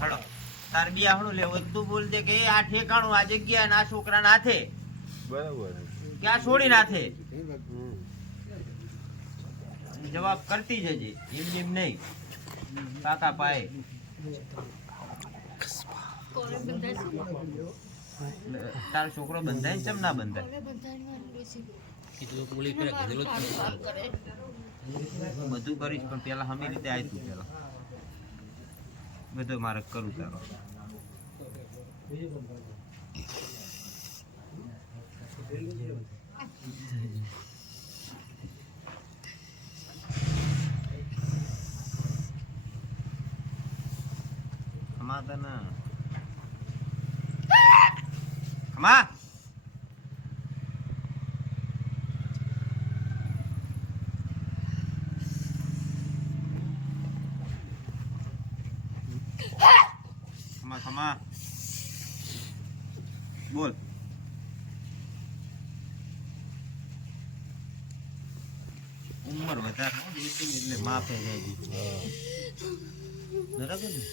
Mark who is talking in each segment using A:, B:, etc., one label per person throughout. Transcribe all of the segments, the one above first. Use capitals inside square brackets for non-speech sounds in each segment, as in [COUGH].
A: હળો. તાર બિયાહણું લેવું તું બોલ દે કે એ આ ઠેકાણું આ જગ્યા ના છોકરા નાથે હાથે.
B: બરાબર.
A: ક્યાં છોડી
B: નાથે
A: જવાબ કરતી જજે એમ એમ નહીં. કાકા પાએ
C: તાર
A: તારો છોકરો બંધાય ને ચમ ના બંધાય?
D: તો બોલી.
C: કરે
A: બધું કરીશ પણ પેલા હમી રીતે આવી તું પેલા. બધું મારે કરું તારો. તને. ખમા. ખમા ખમા. બોલ. ઉંમર વધારે એટલે માફે જાય બરાબર ને?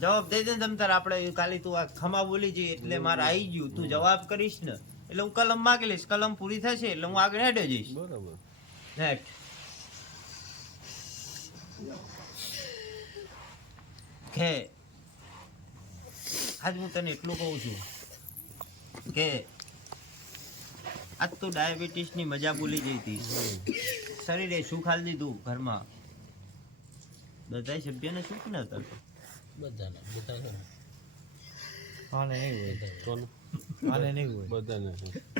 A: જવાબ દઈ દે તમ તાર આપણે કાલી તું આ ખમા બોલી જઈ એટલે મારે આવી ગયું. તું જવાબ કરીશ ને. એટલે હું કલમ માગી લઈશ. કલમ પૂરી થશે એટલે હું આગળ હેડે જઈશ.
B: બરાબર.
A: કે આજ હું તને એટલું કહું છું કે આજ તું ડાયાબિટીસની મજા ભૂલી જઈ હતી. શરીરે સુખ હાલ દીધું ઘરમાં. બધા સભ્યને સુખ ન હતા.
D: બધાને બધાને.
E: આને નહીં હોય.
B: કોનું?
E: આને નહીં હોય.
B: બધાને.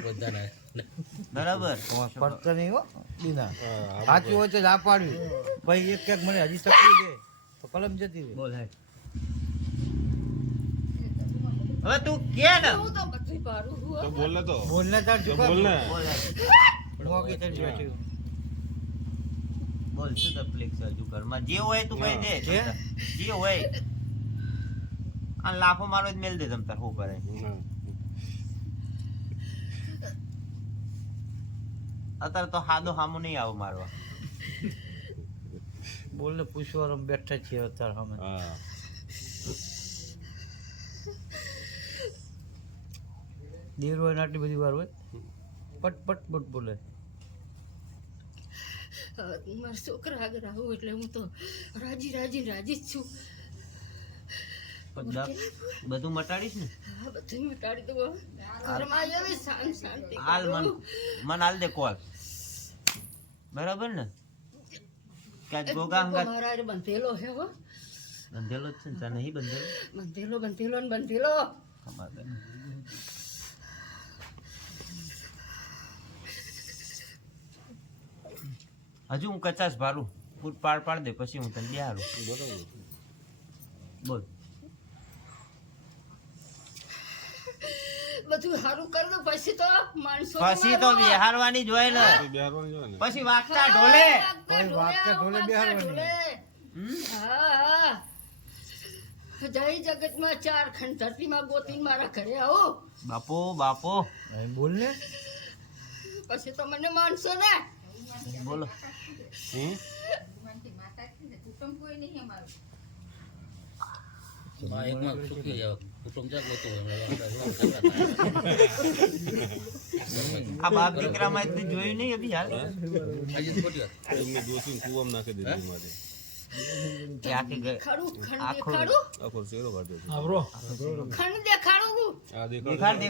D: બધાને.
A: બરાબર?
E: પડતો નહીં હો. બીના સાચું હોય તો જ આ પાડ્યું એક એક મને હજી તકલીફ છે તો કલમ જતી રહે.
A: બોલ હેડ. હવે તું કે ને.
C: હું તો બધું પારું
B: તો બોલ ને તો.
E: બોલ ને તાર જો
B: બોલ. ને.
E: મોકી થઈને બેઠી છું.
A: બોલ શું તકલીફ છે હજુ ઘરમાં? જે હોય તું કહી દે. જે? હોય. આ લાફો મારો જ મેલ દે તમ તાર હું કરે? અત્યારે તો હાદો હામો નહીં આવો મારવા.
E: બોલ ને પૂછવા બેઠા છીએ અત્યારે અમે.
B: હા.
E: દેર હોય ને આટલી બધી વાર હોય પટ પટ પટ બોલે.
C: મારા છોકરા આગળ આવું એટલે હું તો રાજી રાજી રાજી જ છું.
A: બધું મટાડીશ ને?
C: બધું મટાડી દો. ઘરમાં આવી શાંત શાંતિ
A: હાલ મન. મન હાલ દે કોલ. બરાબર ને? ક્યાંક ગોગા હંગા
C: મારા બંધેલો હે હો.
A: બંધેલો જ છે ને તને નહીં બંધેલો?
C: બંધેલો બંધેલો ને બંધેલો.
A: ખબર હજુ હું કચાશ ભારું. પૂર પાડ પાડ દે પછી હું તને બિહારું.
B: બરાબર
A: બોલ.
C: બધું સારું કરી દઉં પછી તો માણસો
A: પછી તો બિહારવાની જોઈ ને. પછી વાગતા ઢોલે.
E: વાગતા ઢોલે બિહારવાની?
C: હા હા. જય જગતમાં ચાર ખંડ ધરતીમાં ગોતીને મારા ઘરે આવો.
A: બાપો બાપો.
E: બોલ ને.
C: પછી તો મને માનશો ને.
A: બોલો
B: હમ?
D: માં એકમાં સુખી જાવ કુટુંબ જાગ ગોતું હોય.
A: આ બાપ દીકરામાં એટલે જોયું નહીં અભી હાલ
D: આજે જ ખોટી વાત.
B: એમને દોષી કુવામાં નાખી દીધી મારે
A: કે આખી ગ-
C: ખાડું ખંડ
A: આખો-
C: દેખાડું
B: આખો શેરો કાઢ્યો છે.
C: ખંડ દેખાડું
B: આ
A: દેખાડ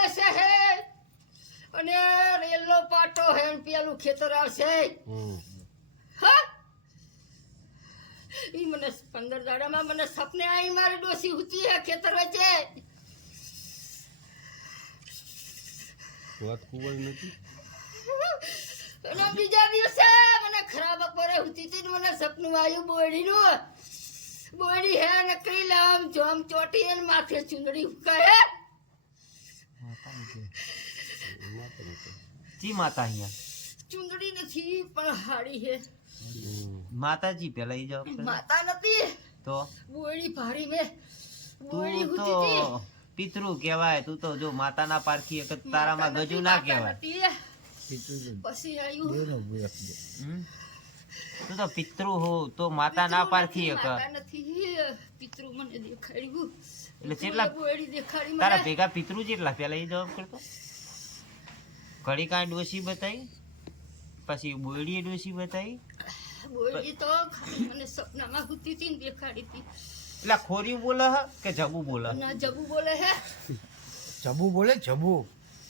B: દેખાડ
C: છે હે. અને રેલનો પાટો હે પેલું ખેતર આવશે. હા? ઈ મને પંદર દાડામાં મને સપને આવી મારી ડોસી ઉતી હે ખેતર વચ્ચે.
B: વાત કુંવરી નથી?
C: અને બીજા દિવસે મને ખરાબ બપોરે ઉતી હતી મને સપનું આવ્યું બોડીનું બોડી હે નકરી લામ જોમ ચોટી અને માથે ચુંદડી ઉકાય હે
A: માતા અહીંયા?
C: ચુંદડી નથી પણ હાડી હે
A: માતાજી પેલા ઈ જવાબ
C: માતા નથી.
A: તો?
C: બોળી ભારી મે બોળી
A: તું પિતૃ કહેવાય તું તો જો માતાના પારખી એક તારામાં ગજુ ના કહેવાય.
C: પછી આવ્યું
A: તું તો પિતૃ હો તો માતા ના પારખી એક.
C: નથી. પિતૃ મને દેખાડ્યું.
A: એટલે કેટલા તારા ભેગા પિતૃ જેટલા પેલા એ જવાબ કરતો. ઘડી કાંઈ ડોસી બતાવી પછી બોયડીએ ડોસી બતાવી.
C: બોયડી તો મને સપનામાં ગુતી હતી ને દેખાડી હતી.
A: એટલે ખોરી બોલે હ કે જબુ બોલે?
C: ના જબુ બોલે હે.
E: જબુ બોલે? જબુ.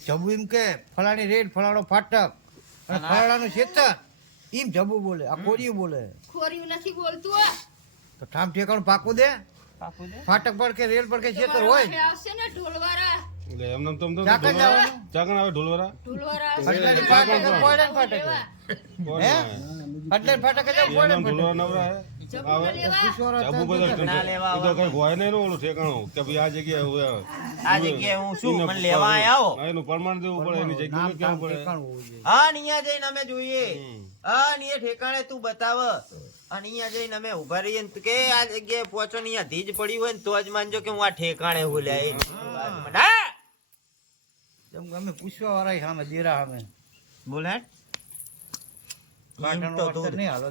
E: જબુ એમ કે ફલાણી રેડ ફલાણો ફાટક. અને
A: આ-
E: ફલાણાનું ખેતર એમ જબુ બોલે આ ખોરી બોલે.
C: ખોરી નથી બોલતું આ
E: તો ઠામ ઠેકાણું પાકું દે. ફાટક પર કે રેલ પર કે ખેતર હોય.
C: આવશે ને ઢોલવારા.
B: એટલે એમને તો તો
E: ચાકણ
B: આવે ઢોલવાળા
C: ઢોલવાળા
E: અટલાની ફાટક હે? એટલે ફાટક
B: નવરા પડે. પડે
A: જઈને અમે જોઈએ. હા ઠેકાણે તું બતાવ અને અહીંયા જઈને અમે ઊભા રહીએ ને કે આ જગ્યાએ પહોંચો ને અહીંયા ધીજ પડી હોય ને તો જ માનજો કે હું આ ઠેકાણે. હા!
E: જેમ અમે પૂછવા વાળા સામે જીરા સામે.
A: બોલે.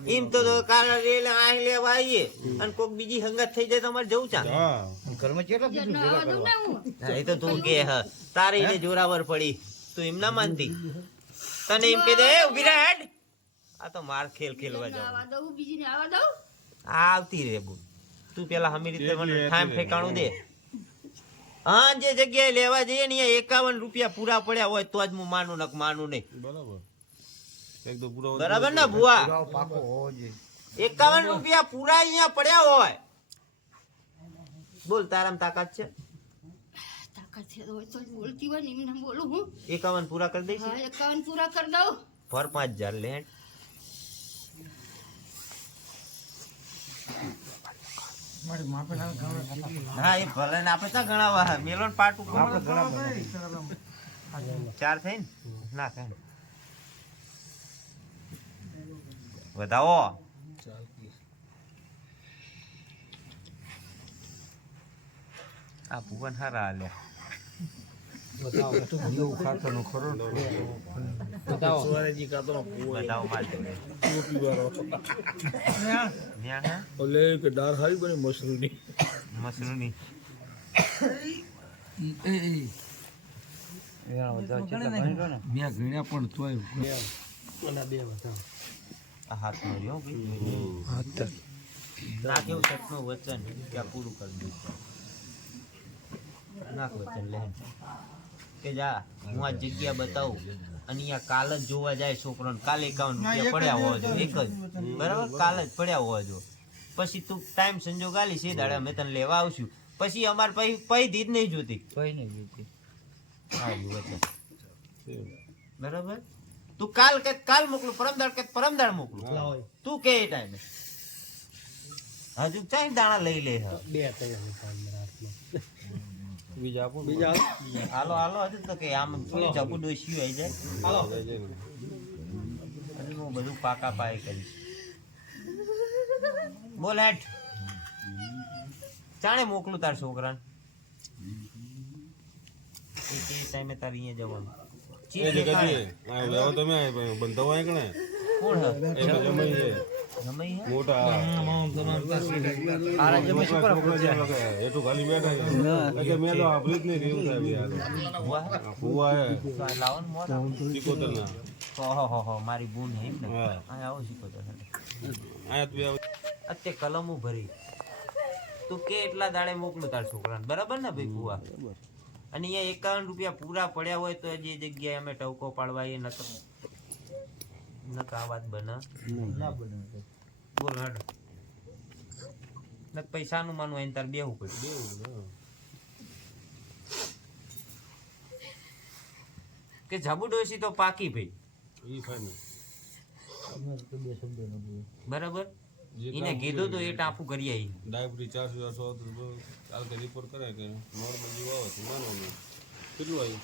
A: એમ તો રેલ લેવા આવીએ અને કોક બીજી હંગત થઈ જાય તમારે જવું ચા
E: ઘરમાં કેટલા
A: એ તો તું કે હ. તારી જોરાવર પડી. તું એમ ના માનતી? તને એમ કે દે ઊભી ઊભી રહે હેડ. આ તો માર ખેલ ખેલવા જાવ
C: આવા દઉં બીજીને આવા દઉં?
A: આવતી રે બુ તું પેલા હમી રીતે મને
B: ટાઈમ
A: ઠેકાણું દે. હા જે જગ્યાએ લેવા જઈએ ને એકાવન રૂપિયા પૂરા પડ્યા હોય તો જ હું માનું નક માનું નહીં.
B: બરાબર. એક તો પૂરો
A: બરાબર ને ભુવા? એકાવન રૂપિયા પૂરા અહીંયા પડ્યા હોય. બોલ તારામ તાકાત છે?
C: તાકાત છે તો હોય તો જ બોલતી હોય ને એમને બોલું હું.
A: એકાવન પૂરા કરી દઈશ?
C: એકાવન પૂરા કરી દઉં.
A: ફર પાંચ હજાર લે હા એ ભલે ને. આપણે તો ગણાવા હે. મેલો ને
E: આપણે ઘણા
A: ચાર થઈ ને ના થાય ને. વધાવો. આ ભુવન હારા હાલ્યા
E: એવું ખાતરનો ખરો
A: બતાવો માર જોડે. ન્યા હે?
F: ઓલે કે દાળ હારી બને મશરૂમની.
A: મશરૂમી
E: એના વધારે ચેટલા ભણી લો ને.
F: મેં ગણ્યા પણ તોય.
A: આ હાથ નો રહ્યો ભાઈ નાખ એવું સપનું વચન? કે પૂરું કરી દઈશું નાખ વચન લે. કે જા હું આ જગ્યા બતાવું. અને અહીંયા કાલ જ જોવા જાય છોકરોને. કાલે એકાવન રૂપિયા પડ્યા હોવા જોઈએ. એક જ. બરાબર? કાલ જ પડ્યા હોવા જો પછી તું ટાઈમ સંજોગ આલી છે દાડા મેં તને લેવા આવશું. પછી અમારે પૈ પૈ દીધ નહીં જોતી.
E: કઈ નહીં
A: જોતી. બરાબર? તું કાલ કે કાલ મોકલું પરમદાળ કે પરમદાળ મોકલું? તું કે એ ટાઈમે? હજુ ચાઈ દાણા લઈ લે હવે.
F: બીજા આપો બીજા
A: હાલો હાલો હજુ તો કે આમ થોડી આવી જાય હજુ હું બધું પાકા પાયે કરીશ. બોલ હેઠ. ચાણે મોકલું તાર છોકરાને? એ ટાઈમે તારે અહીંયા જવાનું.
B: એ જગ્યા છે આ લેવા તમે બંધાવા આયા કણે
A: કોણ? હે
B: તો
E: આરા જમે
B: ખાલી બેઠા જ નહીં થાય યાર.
A: હે, તો. ને. હો હો મારી બૂન હે ને. આ આવો શીખો
B: આયા આવે.
A: અત્યારે કલમો ભરી. તું કે એટલા દાડે મોકલું તાર છોકરાને? બરાબર ને ભાઈ ફુવા? અને અહીંયા એકાવન રૂપિયા પૂરા પડ્યા હોય તો જે જગ્યાએ અમે ટવકો પાડવા એ નક નક આ વાત બના.
E: ના બને
A: બોલ હડ નક પૈસાનું માનવું હોય ને તાર બેહવું પડે. કે જાબુ ડોસી તો પાકી ભાઈ.
B: ઈ
A: બરાબર? એને કીધું તો એ ટાપુ કરી આવી
B: ડાયાબિટીસ ચારસો તો કાલ કે રિપોર્ટ કરે કે નોર્મલ જેવું આવે છે માનવાનું. કેટલું આવ્યું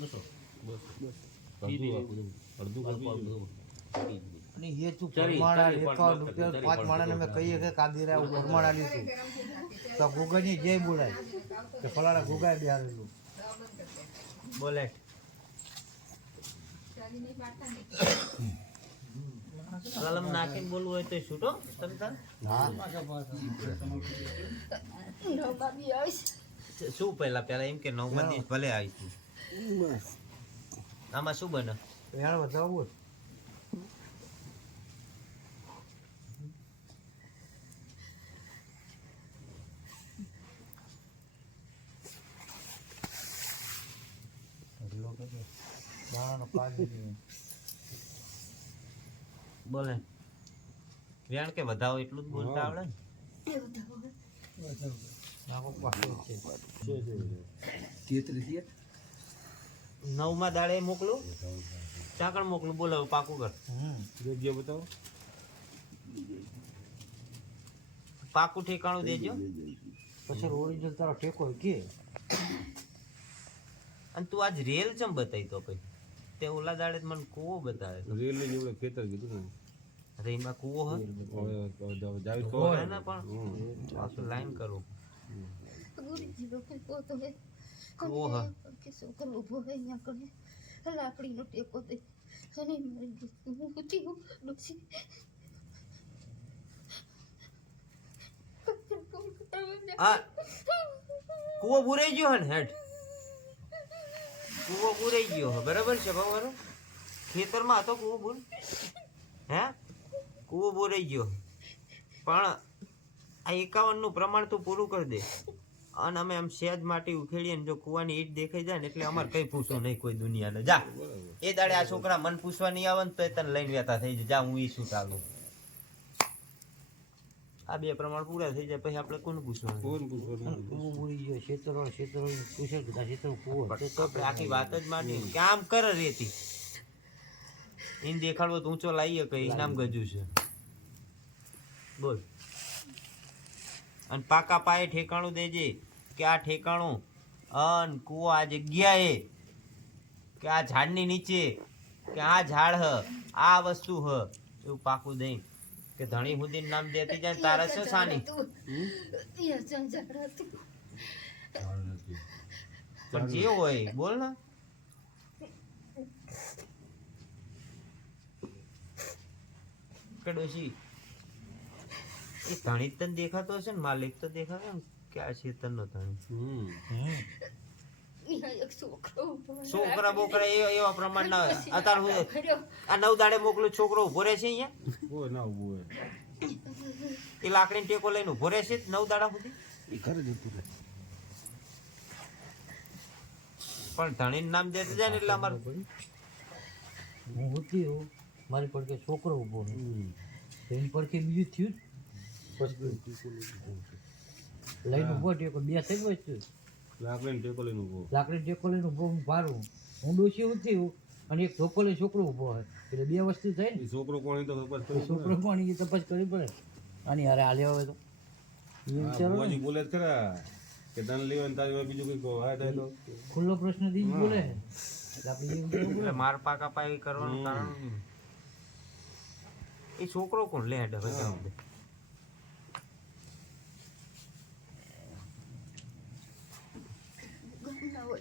B: બસ. બસ. ગયું.
E: અને એ તું પરમાણા એકાવન રૂપિયા પાંચ માણસને અમે કહીએ કે કાદીરા હું પરમાણા લીધું. તો ગુગાની જય બોલાય. કે ફલાણા ગુગાએ બિહારેલું.
A: બોલે. કલમ નાખીને બોલવું હોય તો છૂટો શું પહેલા પહેલા એમ કે નવમા દિવસ ભલે આવીશું. આમાં શું બને?
E: યાર બતાવું દાણાનો પાક [LAUGHS] નહીં.
A: બોલે. વેણ કે વધાવો એટલું જ બોલતા આવડે ને?
E: તેત્રીસ
A: નવમા દાડે મોકલું? ચાકણ મોકલું? બોલો પાકું કર
E: હમ
B: જગ્યા બતાવો.
A: પાકું ઠેકાણું દેજો.
E: પછી ઓરિજિનલ તારો ઠેકો હોય કે?
A: અને તું આજ રેલ ચમ બતાવી તો પછી તે ઓલા દાડે મને કૂવો બતાવે
B: રેલની જોડે ખેતર કીધું
A: અરે એમાં કૂવો હોય
B: ને હવે જાવી
A: ને પણ. પાછું લાઈન કરું.
C: હે
A: કૂવો હ?
C: કે છોકરો ઊભો હે અહીંયા કને લાકડીનો ટેકો દે અને મારી દીકરી હું ઉઠી હું ડૂસી
A: કૂવો પૂરાઈ ગયો ને હેઠ કૂવો પૂરાઈ ગયો હે, બરાબર છે બરાબર ખેતરમાં હતો કૂવો ભૂલ હે? કૂવો પૂરાઈ ગયો પણ આ એકાવનનું પ્રમાણ તું પૂરું કરી દે. અને અમે આમ સેજ માટી ઉખેડીએ ને જો કુવાની ઈટ દેખાઈ જાય ને એટલે અમારે કઈ પૂછો નહીં કોઈ દુનિયાને. જા. એ દાડે આ છોકરા મન પૂછવા નહીં આવે ને તો તને લઈને વેતા થઈ જાય જા હું ઈ શું ચાલું. આ બે પ્રમાણ પૂરા થઈ જાય પછી આપણે કોને પૂછવાનું?
B: કોણ પૂછવાનું
E: કૂવો બુરી ગયો? ખેતરો ખેતરો પૂછે બધા તારા ખેતર તો તો
A: આપણે આખી વાત જ માટી. કામ કરે રેતી. એને દેખાડવો તો ઊંચો લાવીએ કઈ એ નામ ગજુ છે. બોલ. અને પાકા પાયે ઠેકાણું દેજે કે આ ઠેકાણું અન કૂવો આ જગ્યાએ કે આ ઝાડની નીચે કે આ ઝાડ હ આ વસ્તુ હ એવું પાકું દઈ. કે ધણી હુદીન નામ દેતી જાય તારે શું સાની? પણ જે હોય બોલ ને. કે ડોશી એ ધણી તને દેખાતો હશે ને? માલિક તો દેખાતો ને? કે આ શેતન નો ધણી
C: છોકરો
A: બોકરા એવા એવા પ્રમાણના અત્યારે હું આ નવ દાડે મોકલું છોકરો ઊભો રહે છે અહીંયા
B: ના
A: એ લાકડી ટેકો લઈને ઊભો રહે છે નવ દાડા સુધી?
B: એ ખરે જતું રહે.
A: પણ ધણી નામ દેતો જાય ને એટલે અમારું
E: હું હોતી હું મારી પડકે છોકરો ઊભો છે એની પડકે બીજું થયું લઈને ઊભો ટેકો. બે થઈ વસ્તુ
B: લાકડીને ટેકો લઈને ઊભો.
E: લાકડી ટેકો લઈને ઊભો હું ભારું. હું ડોસી ઉઠી અને એક છોકરો છોકરો ઊભો હોય એટલે બે વસ્તુ થાય ને.
B: છોકરો કોણ તો તપાસ કરી
E: છોકરો કોણ એ તપાસ કરવી પડે. અને હારે હાલે હવે તો. ને.
B: બોલે ખરા કે તને લેવાનું તારી બીજું કઈ કહો હા થાય તો
E: ખુલ્લો પ્રશ્નથી બોલે. એટલે
A: માર પાકા પાઈ કરવાનું કારણ? એ છોકરો કોણ? લે હેડ હવે જવા દે.
C: ગામના હોય કોણ હોય બીજું
E: એટલે
C: તો થોડો કાલે તો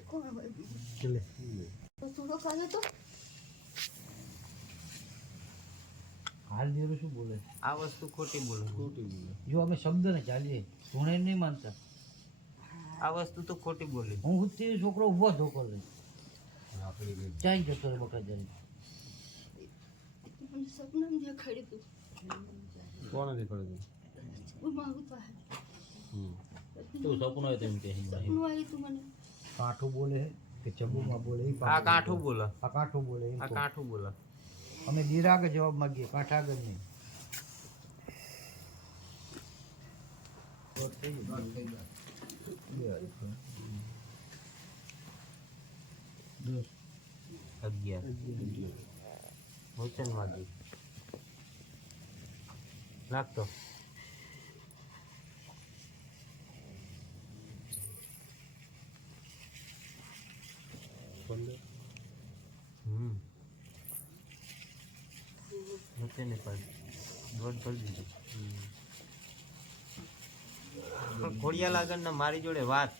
E: હાલ શું બોલે
A: આ વસ્તુ ખોટી બોલે.
E: જો અમે શબ્દ ને ચાલીએ ધોણે નહીં માનતા.
A: આ વસ્તુ તો ખોટી બોલી.
E: હું ઉઠતી છોકરો ઊભો ધોકો લે ચાઈ જતો રે જાય
C: મને સપનામાં હતું? મારું પાસે
B: હમ.
D: તું સપનું હોય તો એમ કે
C: સપનું આવ્યું તું મને.
E: કાઠું બોલે કે ચબુમાં બોલે એ
A: આ કાઠું બોલે
E: આ કાઠું બોલે
A: આ. કાઠું બોલે.
E: અમે દીરા જવાબ માંગીએ કાંઠા નહીં
A: અગિયાર. વચન માગી લાગતો?
B: પંદર
A: હમ. વચને પણ દોઢ કરી દીધું. ખોડિયા લાગણ ને મારી જોડે વાત.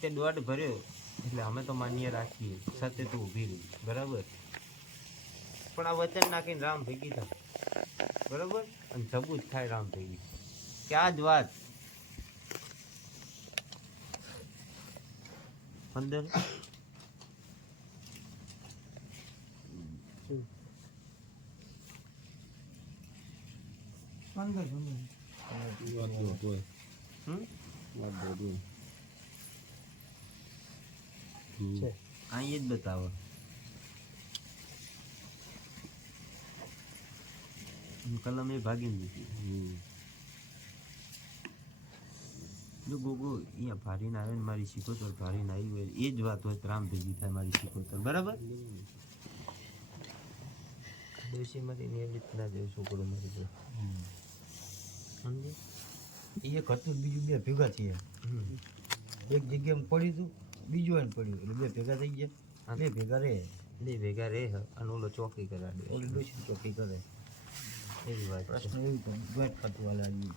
A: તે દોઢ ભર્યો. એટલે અમે તો માન્ય રાખીએ. સાથે તો ઊભી રહી. બરાબર? પણ આ વચન નાખીને રામ ભેગી થાય બરાબર? અને સબૂત થાય રામ ભેગી કે આ જ વાત. પંદર?
B: વાત દો તોય
A: હમ
B: વાત દો દો
A: અહીં જ બતાવો. કલમ એ ભાગી દીધી જો ગોગો અહીંયા ભારીને આવે ને મારી શીખોતર ભારીને આવી હોય એ જ વાત હોય તો રામ ભેગી થાય મારી શીખોતર બરાબર? ડોશી મારી નિયમિત રીતના જેવું છોકરો મારી. સમજે?
E: એક હતું બીજું બે ભેગા થયા. એક જગ્યાએ પડ્યું હતું બીજું એને પડ્યું એટલે બે ભેગા થઈ ગયા. બે ભેગા રહે.
A: બે ભેગા રહે અને ઓલો ચોકી કરાડે
E: ઓલી ડોસી ચોકી કરે.
A: એવી વાત
E: પ્રશ્ન એવું તો જોઈન્ટ ખાતું વાલે આવી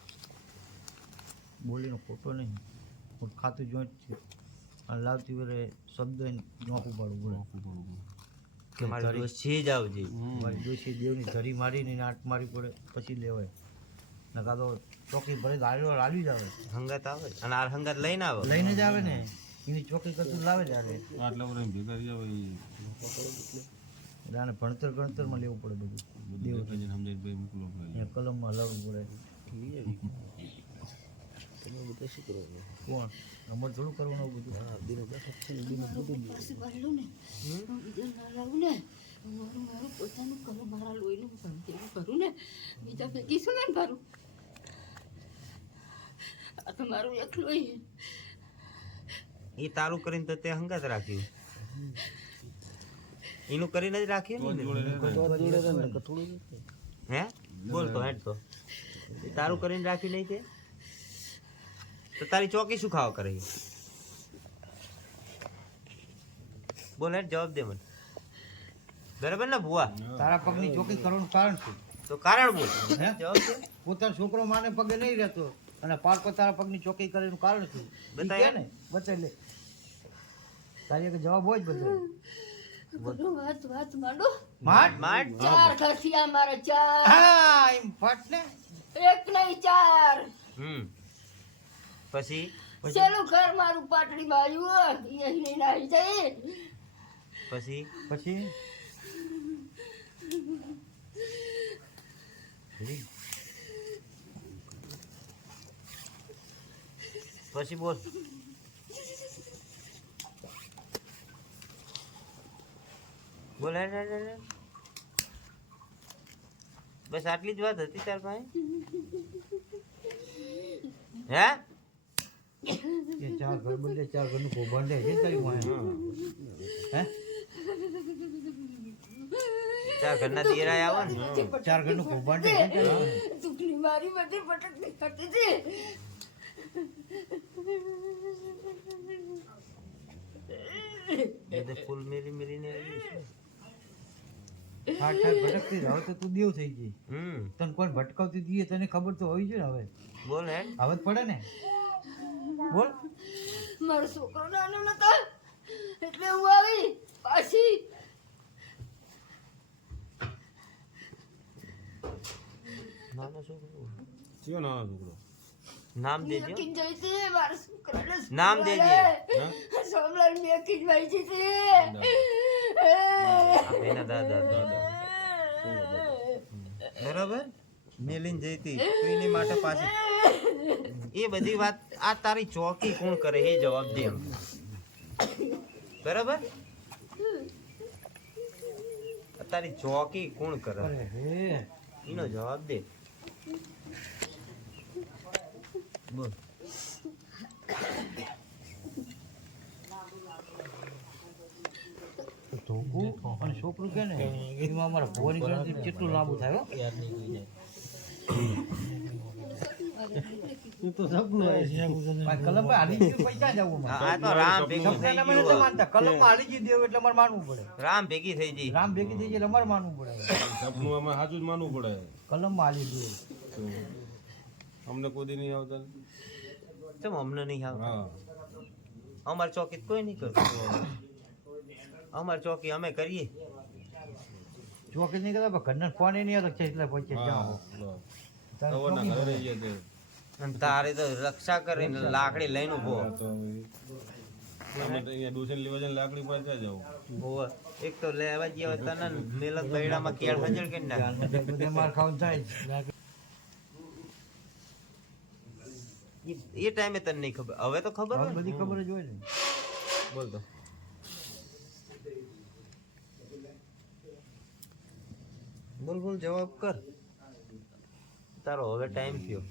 E: બોલીનો ખોટો નહીં. પણ ખાતું જોઈન્ટ છે. અને લાવતી વરે શબ્દ એને નોખું પાડવું પડે.
A: કે મારી છે જ આવજે.
E: મારી ડોસી દેવની ધરી મારીને આંટ મારી પડે પછી લેવાય. નકા તો ચોકી ભરી લાવ્યો લાવી જ આવે.
A: હંગાત આવે અને આ હંગાત લઈને આવે.
E: લઈને જ આવે ને. એની ચોકી કરતું લાવે જ આવે.
B: આટલા બધા ભેગા થઈ જાવ એ.
E: એટલે આને ભણતર ગણતરમાં લેવું પડે બધું.
B: દેવ સમજાઈને ભાઈ મોકલો ભાઈ.
E: અહીંયા કલમમાં લાવવું પડે. કોણ? અમારે થોડું કરવાનું આવું બધું?
C: પાછું વાળું ને હું બીજા ના લાવું ને મારું મારું પોતાનું કરું મારા લોહીનું ભણ જેવું કરું ને. બીજા ભેગી ને ભરું આ તો મારું એકલું
A: એ તારું કરીને તો તે હંગાત રાખ્યું. એનું કરીને જ રાખ્યું હે? બોલ તો હેડ તો. તારું કરીને રાખ્યું નહીં તે? તો તારી ચોકી શું ખાવા કરે બોલ હેડ જવાબ દે મને. બરાબર ને ભુવા?
E: તારા પગની ચોકી કરવાનું કારણ શું?
A: તો કારણ બોલ.
E: હે?
A: જવાબ દે.
E: પોતાનો છોકરો માને પગે નહીં રહેતો. અને પારકો તારા પગની ચોકી કરીને કારણ શું?
A: બતાય.
E: ને બતાવી લે. તારી એક જવાબ હોય જ બધો.
C: બધું વાત વાત માંડો.
E: માટ?
A: માટ?
C: ચાર ખસિયા મારે ચાર.
E: હા એમ ફટ ને.
C: એક નહીં ચાર.
A: હમ. પછી?
C: છેલ્લું ઘર મારું પાટડીમાં આવ્યું અહીં નાઈ જાય.
A: પછી?
E: પછી? [LAUGHS]
A: પછી બોલ. બોલ. બસ આટલી જ વાત હતી તાર ભાઈ હે?
E: એ ચાર ઘર બદલે ચાર ઘરનું કૌભાંડ છે તારી વાંહે. હે?
A: ચાર ઘરના દિયરાય આવે ને.
E: ચાર ઘરનું કૌભાંડ છે તારી
C: મારી બધી હતી.
A: એ તો ફૂલ મેરી મેરીને આવી છે.
E: હાથ ભટકતી રહે. હવે તો તું દેવ થઈ ગઈ.
A: હમ.
E: તને કોઈ ભટકાવતી દીએ તને ખબર તો હોવી જોઈએ ને હવે.
A: બોલ હે.
E: હવે પડે ને? બોલ.
C: મારો છોકરો નાનો નતો એટલે હું આવી પાછી.
A: નાનો છોકરો?
B: કયો નાનો છોકરો?
A: નામ દેજો
C: મેકીન જઈ હતી મારા છોકરાને
A: નામ દેજે.
C: સોમલાલ વહી હતી
A: આ આપેના દાદા બરાબર? મેલિન જઈતી તો એની માટે પાછી. એ બધી વાત આ તારી ચોકી કોણ કરે એ જવાબ દે એમ. બરાબર? તારી ચોકી કોણ કરે? એનો જવાબ દે. બોલ
E: ધોકું અને છોકરું કે ને એમાં અમારા ભવાની ગણતરી કેટલું લાંબુ થાય હો. તું તો સપનું કલમ હાલી ગયું પૈસા જવું
A: આ આ તો રામ ભેગી
E: માનતા કલમ દેવ એટલે અમારે માનવું પડે.
A: રામ ભેગી થઈ ગઈ.
E: રામ ભેગી થઈ જાય એટલે અમારે માનવું પડે.
B: સપનું આમાં સાચું જ માનવું પડે.
E: કલમ હાલી ગયું.
B: અમને કોઈ નહીં આવતા.
A: કેમ અમને નહીં આવતા? અમારી ચોકી કોઈ નહીં કરતું. અમારી ચોકી અમે કરીએ.
E: ચોકી નહીં કરતા પણ ઘરના ફોન નહીં હતો એટલે પછી જાઓ. તારે
B: તે.
A: અને તારે તો રક્ષા કરીને લાકડી લઈને
B: ઊભો લાકડી પર ક્યાં
A: એક તો લેવા જેવા તને મેલક બૈડામાં કેળ હજળ
E: કે ના માર ખાવાનું થાય જ.
A: ઈ- એ ટાઈમે તને નહીં ખબર હવે તો ખબર
E: હવે
A: હોય ને.
E: બધી ખબર જ હોય ને
B: બોલ તો.
A: બોલ બોલ જવાબ કર તારો હવે ટાઈમ થયો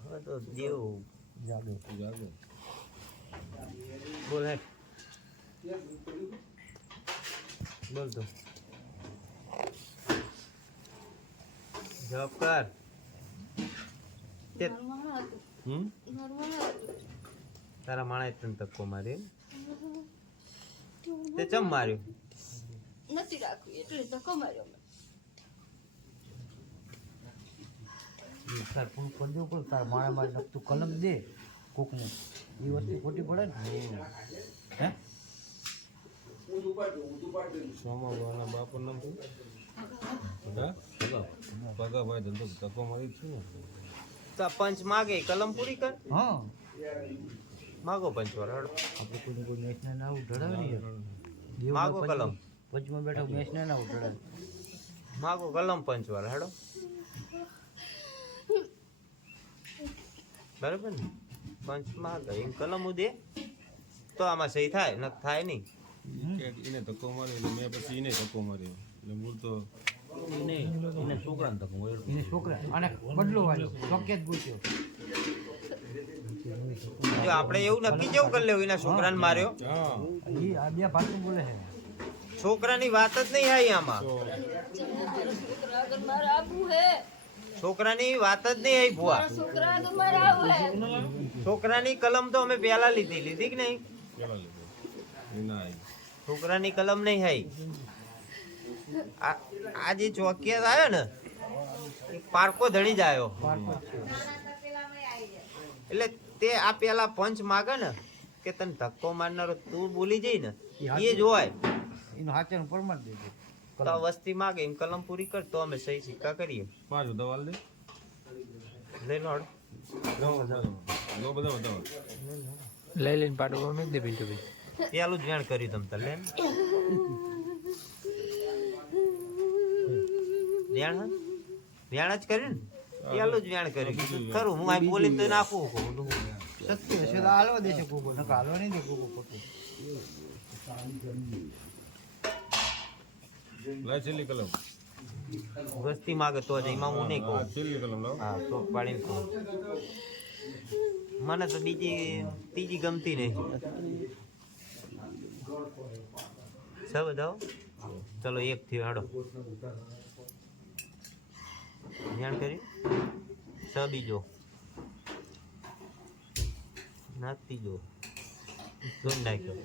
A: હવે તો જેવું
E: જાગે
B: જાગો.
A: બોલ હે બોલ તો જવાબ કર.
B: હમ?
A: તારા માણે તને ધક્કો માર્યો તે ચમ માર્યો
C: નથી રાખવું એટલે ધક્કો માર્યો.
E: તાર પૂરું કરી દેવું તાર માણા મારી નખતું કલમ દે કોકને એ વસ્તુ ખોટી પડે ને હે
B: સોમાવાળાના બાપુનું નામ શું? ભગા? ભગાભાઈ ધંધો ધક્કો મળી છું ને
A: તો પંચ માગે કલમ પૂરી કર.
E: હા.
A: માગો પંચ વાર.
E: આપણે કોઈ કોઈ મેચને ના દેવના
A: માગો કલમ.
E: પંચમાં બેઠો મેચને ના ઉઢડાવી
A: માગો કલમ પંચ વાર હેડો બરાબર ને? પંચ માગે એમ કલમ ઉદે. તો આમાં સહી થાય ન થાય નહીં.
B: એને ધક્કો માર્યો મેં પછી એને ધક્કો માર્યો. એટલે મૂળ તો
D: એને એને.
E: એને છોકરા અને બદલો પૂછ્યો
A: જો આપણે એવું નક્કી કેવું કરી લેવું? એના છોકરાને માર્યો?
B: હા.
E: આ બે ભાષણ બોલે છે.
A: છોકરાની વાત જ નહીં આવી આમાં. છોકરાની વાત જ નહીં આવી ભુવા.
C: છોકરા આગળ મારે આવવું હે
A: છોકરાની કલમ તો અમે પહેલા લીધી. લીધી કે નહીં? છોકરાની કલમ નહીં આવી આ જે ચોકિયાત આવ્યો ને એ પારકો ધણી જ આવ્યો. એટલે તે આ પેલા પંચ માગે ને કે તને ધક્કો મારનારો તું બોલી જઈ ને એ જ હોય
E: એનું હાચર પ્રમાણ દેજો
A: તો વસ્તી માગે એમ કલમ પૂરી કર તો અમે સહી સિક્કા કરીએ.
B: પાંચ દવાલ દે.
A: લઈ લો.
B: લો બધા બધા
F: લઈ લઈને પાડો મેં દે ભાઈ
A: પેલું જ વેણ કર્યું તમ તાર વેણ વેણ જ કર્યું ને? પેલું જ વેણ કર્યું. ખરું હું આ બોલીને તો નાખું
E: સત્ય છે હાલવા દેશે કોકો નકર હાલવા નહીં દે કોકો ખોટું.
B: લાય છેલ્લી કલમ.
A: વસ્તી માગે તો જ એમાં હું નહીં કહું.
B: છેલ્લી કલમ લાવો
A: હા તો પાડીને કહું. મને તો બીજી ત્રીજી ગમતી નહીં. સૌ બધાઓ ચલો એક થયો હાડો ધ્યાન કરી. સ બીજો. ના ત્રીજો. જોઈ નાખ્યો.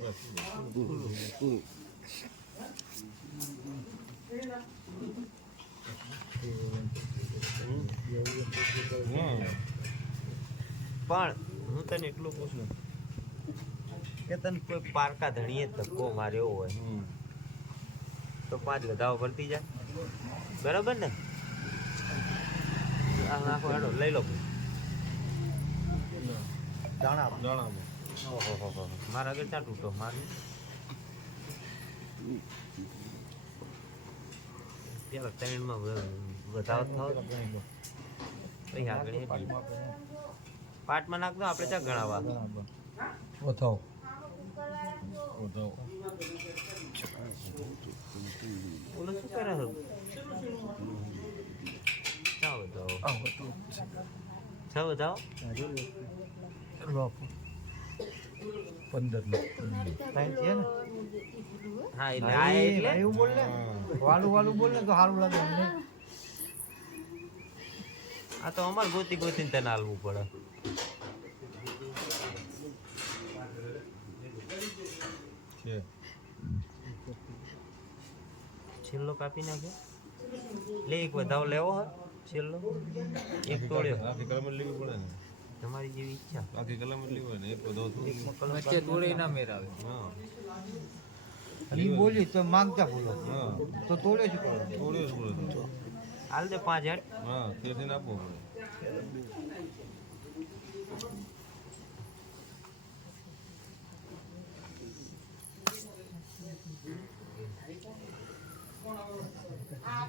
A: પણ હું તને એટલું પૂછું કે તને કોઈ પારકા ધણીએ ધક્કો માર્યો હોય તો પાંચ ગધાઓ ભરતી જાય. બરાબર ને? નાખો હેડો લઈ લો ઓહો હો હો મારા આગળ ત્યાં તૂટો મારું ત્રણમાં વધારો થયો પછી આગળ પાટમાં નાખ દો આપણે ક્યાં ગણાવા
B: વધાવો
A: ઓલો શું કરે છે વધાવો
F: પંદર
A: હા એટલે
E: એવું બોલ ને વાલું વાલું બોલ ને તો સારું લાગે અમને
A: આ તો અમારે ગોતી ગોતીને તને હાલવું પડે.
B: છે.
A: છેલ્લો કાપી નાખ્યો. લે એક વધાવો લેવો હોય છેલ્લો? એક તોડ્યો.
B: આખી કલમ જ લેવી પડે ને.
A: તમારી જેવી ઈચ્છા.
B: આખી કલમ લેવી હોય ને એક બધો
E: વચ્ચે તોડે ના મેરાવે.
B: હા.
E: ઈ બોલી તો માંગતા બોલો.
B: હા.
E: તો તોડે છે કરો
B: છે
A: હાલ દે પાંચ હેડ.
B: હા તેથી આપવો પડે.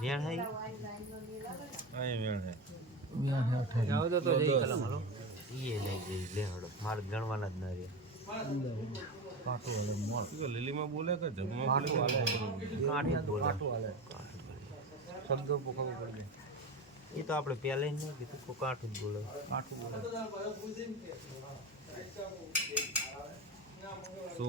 A: વેણ આય
B: હા હે. વેણ હે
E: જાવ તો તો જઈ કલમ હાલો.
A: ઈએ લઈ જઈ લે હડો માર ગણવાના જ ન રહ્યા.
E: કાટો હાલે
B: મોળ કહે, લીલીમાં બોલે કે જગમાં
E: કાટો હાલે.
A: કાટો બોલે?
E: કાંટો હાલે. શબ્દો પોખો પડી
A: એ તો આપણે પહેલે જ નહીં કીધું કોઈ કાંઠું જ બોલે.
E: કાઠું બોલે.
B: તો